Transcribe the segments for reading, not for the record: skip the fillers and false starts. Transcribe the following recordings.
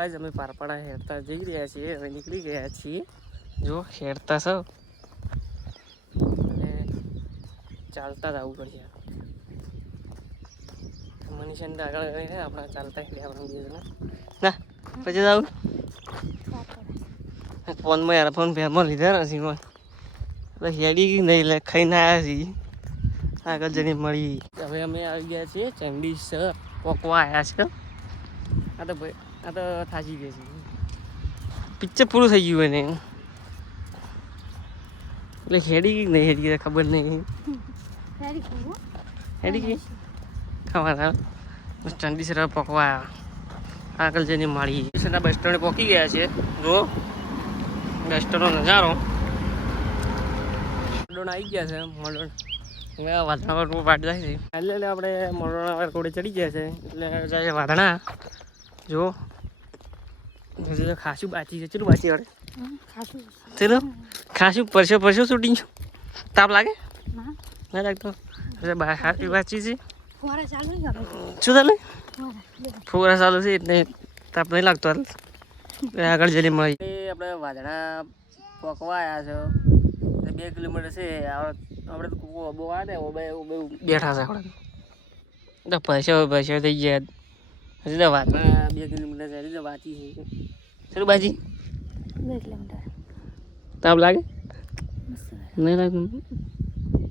આજ અમે પારપાડા હેરતા જઈ રહ્યા છીએ, હવે નીકળી ગયા છીએ. જો હેરતા સૌ અને ચાલતા જ આવવું પડશે. મનીષાને આગળ ગઈ આપણા ચાલતા આપણે બીજું ના પછી જ આવું ફોનમાં યાર ફોન ભેરમાં લીધા નથી એટલે હેડી નહીં એટલે ખાઈને આવ્યા છીએ. આગળ જઈને મળી હવે અમે આવી ગયા છીએ ચેન્ડીસ પોકવા આવ્યા છે. આ તો થાકી ગયા છે. પિક્ચર પૂરું થઈ ગયું એને એટલે હેડી નહીં હેડી ખબર નહીં હેડી ગઈ ખબર ચંડી સર પકવા આગળ જઈને મળી બસ સ્ટેન્ડે પહોંચી ગયા છે. જો બસ સ્ટેન્ડનો નજારો મોડોન આવી ગયા છે. મોડોન વાધણા પર પાટ જાય છે એટલે આપણે મોડોના કોડે ચડી ગયા છે એટલે જાય વાધણા. જો ખાસું બાચી છે. ચલું બાચી વડે ચલો ખાસું પરસો શૂટિંગ તાપ લાગે ના લાગતો ખાસી બાચી છે. શું ચાલે ફુવારા ચાલુ છે એટલે તાપ નહીં લાગતો. આગળ જઈને મળી આપણે વાધણા પોકવા આવ્યા છો 2 કિલોમીટર છે. આપણે તો બહુ આવે બેઠા છે આપણે પૈસા થઈ ગયા હજી તો વાધણા 2 કિલોમીટર છે. હજી તો વાંચી છે. ચલું બાજી 2 કિલોમીટર તાપ લાગે નહીં લાગતું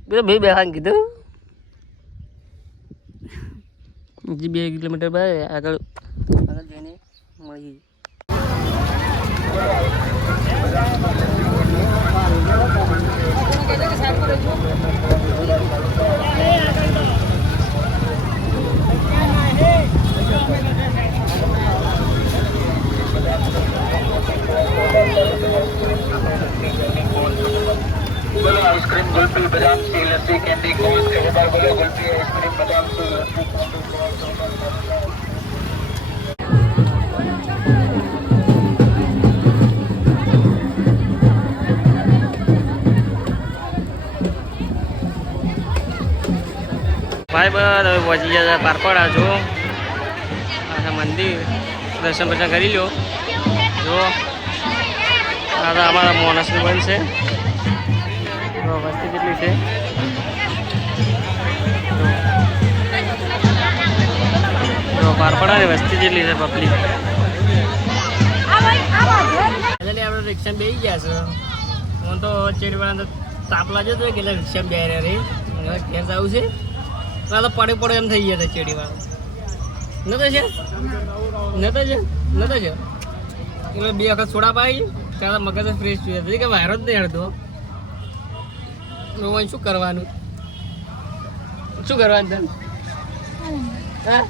બે બેઠા કીધું હજી 2 કિલોમીટર બાદ આગળ જઈને મળી. बोलो आइसक्रीम कुल्फी बादाम सी लस्सी कैंडी कोन के बाद बोलो कुल्फी आइसक्रीम बादाम सी लस्सी ભાઈ બસ હવે પહોંચી ગયા પારપાડા. જો આ મંદિર દર્શન બર્શન કરી લો. જો આ તો અમારા મોનસનું બંધ છે. વસ્તી કેટલી છે જો પારપાડા ને વસ્તી જેટલી છે પબ્લિક. એટલે આપણે રિક્ષા બેસી ગયા છે. હું તો ચેડવાળા તાપ લાગ્યો હતો એટલે રિક્ષા બે રે ઘેર જવું છે. તો પડે એમ થઈ ગયા હતા ચેડીવાળા નતો છે એટલે 2 વખત સોડા પાઈ ત્યારે મગજ ફ્રેશ જોઈએ હતી કે વાયરો જ નહીં હડતો. શું કરવાનું તને હા